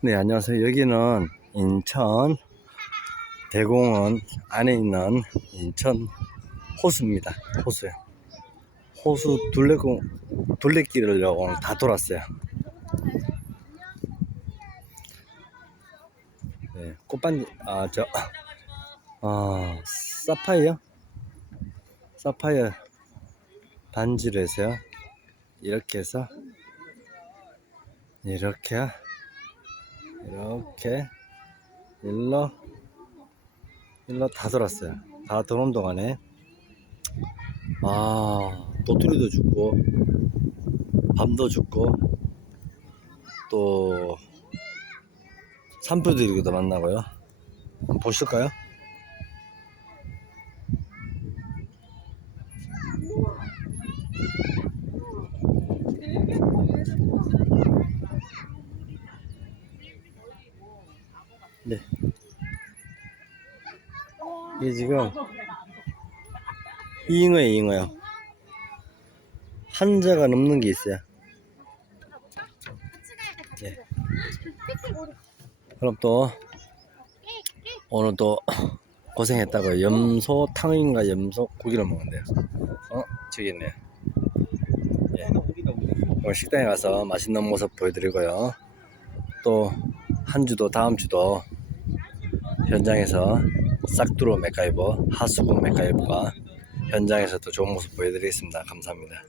네, 안녕하세요. 여기는 인천 대공원 안에 있는 인천 호수입니다. 호수요. 호수 둘레공, 둘레길을 오늘 다 돌았어요. 네, 꽃반, 아, 저, 아, 사파이어? 사파이어 반지를 해서요. 이렇게 해서, 이렇게, 이렇게 일로 일로 다 돌았어요. 다 도는 동안에 아 도토리도 죽고 밤도 죽고 또 산표들이기도 만나고요. 보실까요? 네. 이게 지금 잉어예요, 잉어요. 한자가 넘는 게 있어요. 네. 그럼 또 오늘 또 고생했다고 염소탕인가 염소 고기를 먹는데요. 어, 저기 있네요. 예. 오늘 식당에 가서 맛있는 모습 보여드리고요. 또 한 주도 다음 주도 현장에서 싹두로 맥가이버 하수구 맥가이버가 현장에서 또 좋은 모습 보여드리겠습니다. 감사합니다.